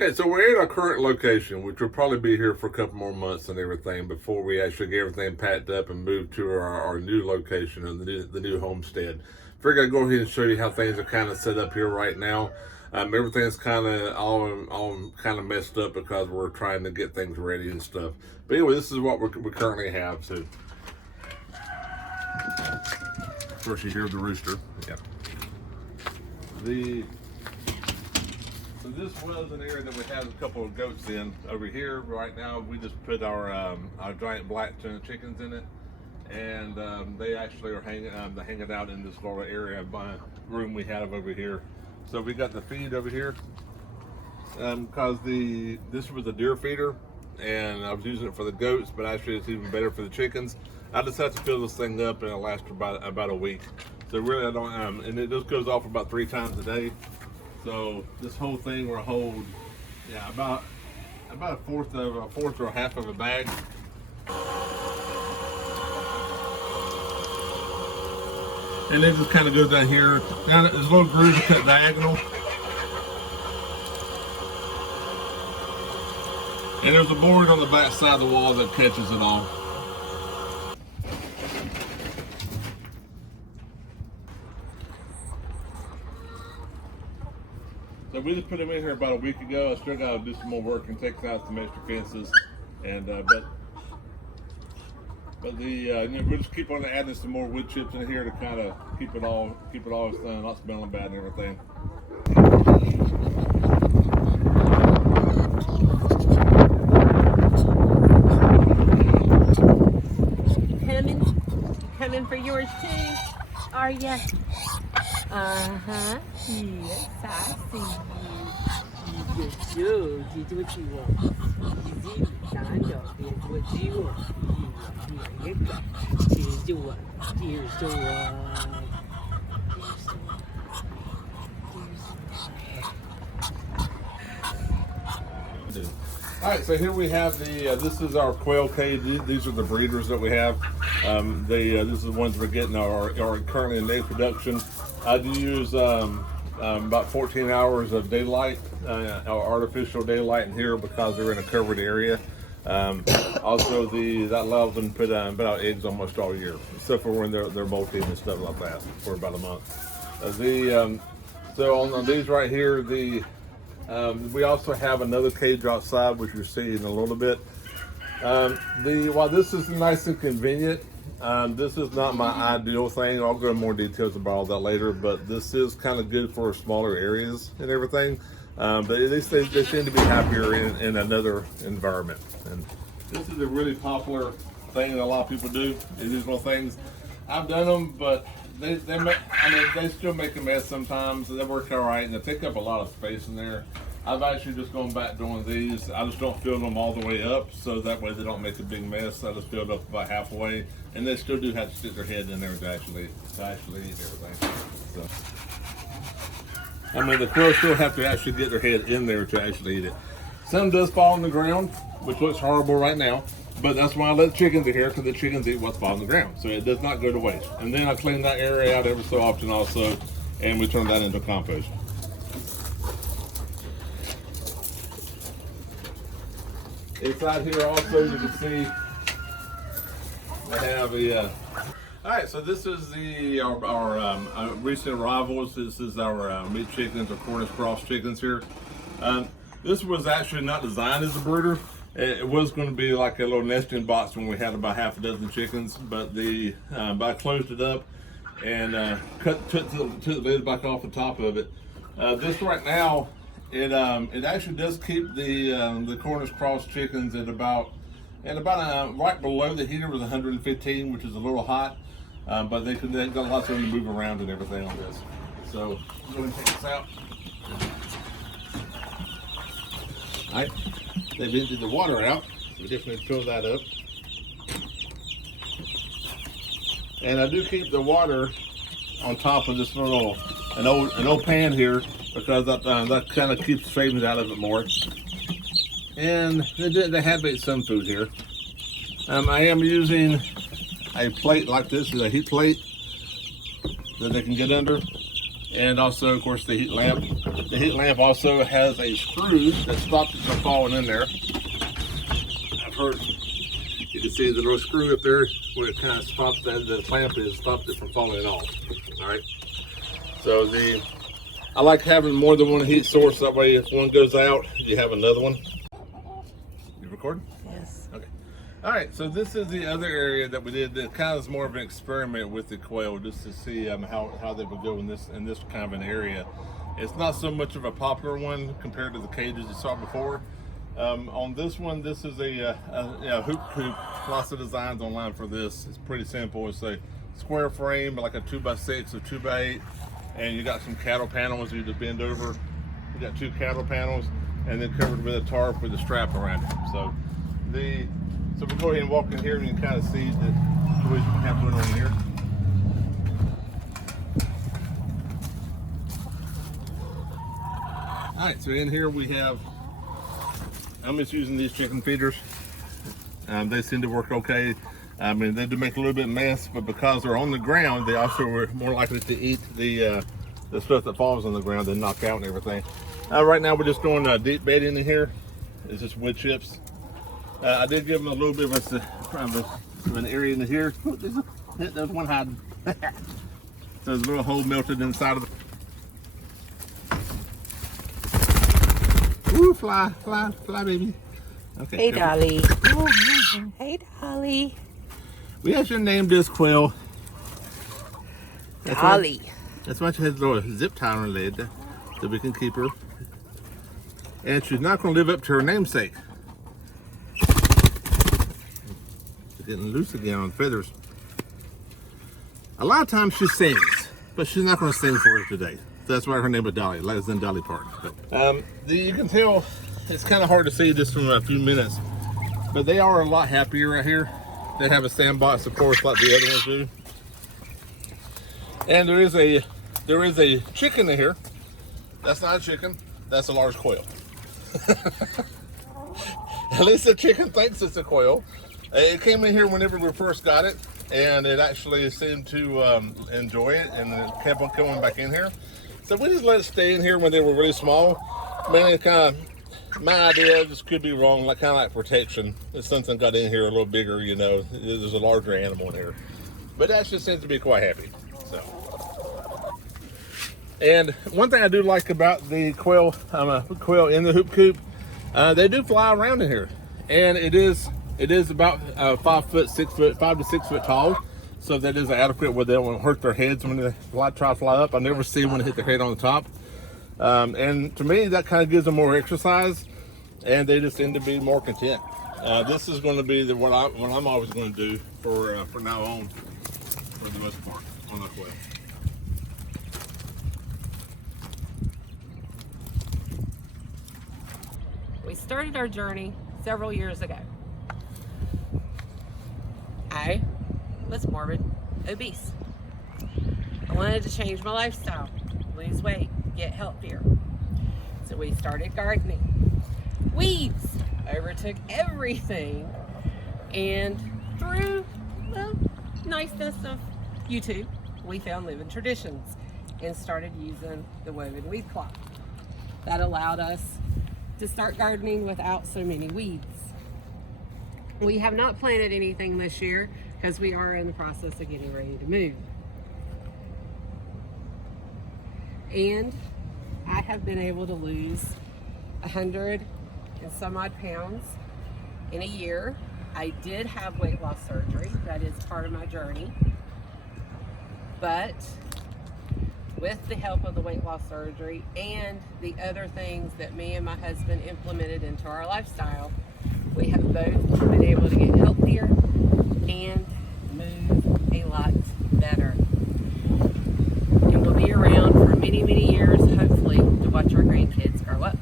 Okay, so we're at our current location, which will probably be here for a couple more months and everything before we actually get everything packed up and move to our new location and the new homestead. Figured I'd go ahead and show you how things are kind of set up here right now. Everything's kind of all kind of messed up because we're trying to get things ready and stuff. But anyway, this is what we currently have. So first, you hear the rooster. Yeah. So this was an area that we had a couple of goats in. Over here, right now, we just put our giant black chickens in it, and they actually are hanging out in this little area room we have over here. So we got the feed over here because this was a deer feeder, and I was using it for the goats, but actually it's even better for the chickens. I just have to fill this thing up, and it lasts for about a week. So really, I don't, and it just goes off about 3 times a day. So this whole thing will hold, yeah, about a fourth or a half of a bag. And it just kind of goes down here. Now there's a little groove to cut diagonal. And there's a board on the back side of the wall that catches it all. So we just put them in here about a week ago. I still got to do some more work and take out some extra fences, and but we'll just keep on adding some more wood chips in here to kind of keep it all not smelling bad and everything. Coming for yours too, are ya? Uh-huh. Yes, I see you. You did what you want. You did what you want. You got. Here's the one. Here's the one. All right, so here we have this is our quail cage. These are the breeders that we have. This is the ones we're getting are currently in egg production. I do use about 14 hours of daylight, or artificial daylight in here because they're in a covered area. Also, that allows them to put out eggs almost all year, except for when they're molting and stuff like that for about a month. So on these right here, we also have another cage outside, which you'll see in a little bit. While this is nice and convenient, this is not my ideal thing. I'll go into more details about all that later, but this is kind of good for smaller areas and everything. But at least they seem to be happier in another environment. And this is a really popular thing that a lot of people do, is these little things. I've done them, but they still make a mess sometimes. They work all right, and they take up a lot of space in there. I've actually just gone back doing these. I just don't fill them all the way up, so that way they don't make a big mess. I just filled up about halfway, and they still do have to stick their head in there to actually eat everything. So, I mean, the crows still have to actually get their head in there to actually eat it. Some does fall on the ground, which looks horrible right now, but that's why I let chickens in here, because the chickens eat what's falling on the ground, so it does not go to waste. And then I clean that area out every so often also, and we turn that into compost. Inside here also, you can see I have all right, so this is our recent arrivals. This is our meat chickens, or Cornish cross chickens here. This was actually not designed as a brooder. It was going to be like a little nesting box when we had about half a dozen chickens, but I closed it up and took the lid back off the top of it. This right now, it actually does keep the Cornish cross chickens at about right below the heater was 115, which is a little hot, but they've got lots of room to move around and everything on this. So I'm going to take this out. All right, they've emptied the water out. We definitely fill that up, and I do keep the water on top of this little an old pan here, because that kind of keeps the shavings out of it more. And they have ate some food here. I am using a plate like this, is a heat plate that they can get under. And also, of course, the heat lamp. The heat lamp also has a screw that stops it from falling in there. I've heard, you can see the little screw up there where it kind of stops the clamp stops it from falling off. All right. So I like having more than one heat source. That way, if one goes out, you have another one. You recording? Yes. Okay. All right. So this is the other area that we did. That kind of is more of an experiment with the quail, just to see how they would go in this kind of an area. It's not so much of a popular one compared to the cages you saw before. On this one, this is a hoop coop. Lots of designs online for this. It's pretty simple. It's a square frame, like a 2x6 or 2x8, and you got some cattle panels you just bend over. You got 2 cattle panels, and then covered with a tarp with a strap around it. So we'll go ahead and walk in here, and you can kind of see the toys we have going on here. All right, so in here we have, I'm just using these chicken feeders. They seem to work okay. I mean, they do make a little bit of mess, but because they're on the ground, they also were more likely to eat the stuff that falls on the ground and knock out and everything. Right now we're just doing deep bedding in here. It's just wood chips. I did give them a little bit of an area in here. Oh, there's one hiding. So there's a little hole melted inside of the. Ooh, fly, baby. Okay. Hey, Dolly. Hey, Dolly. We actually named this quail. Dolly. That's why she has a little zip tie on her leg, so we can keep her. And she's not going to live up to her namesake. She's getting loose again on feathers. A lot of times she sings, but she's not going to sing for us today. So that's why her name is Dolly, like in Dolly Parton. You can tell it's kind of hard to see just from a few minutes, but they are a lot happier right here. They have a sandbox, of course, like the other ones do. And there is a chicken in here. That's not a chicken. That's a large quail. At least the chicken thinks it's a quail. It came in here whenever we first got it, and it actually seemed to enjoy it, and it kept on coming back in here. So we just let it stay in here when they were really small. Mainly kind of, my idea, this could be wrong, like kind of like protection. If something got in here a little bigger, you know, there's a larger animal in here. But that just seems to be quite happy. So. And one thing I do like about the quail, quail in the hoop coop, they do fly around in here, and it is about 5 to 6 foot tall, so that is adequate where they don't hurt their heads when they try to fly up. I never see one hit their head on the top, and to me that kind of gives them more exercise, and they just seem to be more content. This is going to be what I'm always going to do for now on, for the most part, on the quail. We started our journey several years ago. I was morbid obese. I wanted to change my lifestyle, lose weight, get healthier. So we started gardening. Weeds overtook everything, and through the niceness of YouTube, we found Living Traditions and started using the woven weed cloth. That allowed us to start gardening without so many weeds. We have not planted anything this year because we are in the process of getting ready to move. And I have been able to lose 100 and some odd pounds in a year. I did have weight loss surgery. That is part of my journey. But with the help of the weight loss surgery and the other things that me and my husband implemented into our lifestyle, we have both been able to get healthier and move a lot better. And we'll be around for many, many years, hopefully, to watch our grandkids grow up.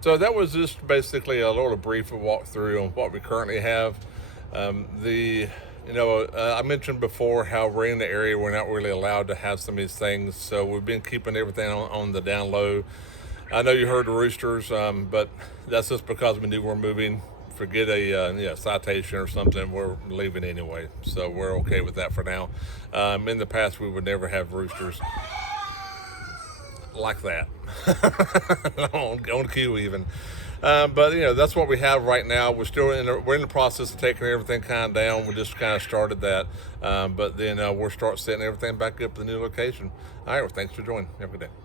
So that was just basically a little brief walkthrough on what we currently have. I mentioned before how we're in the area we're not really allowed to have some of these things, so we've been keeping everything on the down low. I know you heard the roosters, but that's just because we knew we're moving forget a citation or something, we're leaving anyway. So we're okay with that for now. In the past, we would never have roosters like that on cue even. But that's what we have right now. We're in the process of taking everything kind of down. We just kind of started that, but then we'll start setting everything back up at the new location. All right, well, thanks for joining. Have a good day.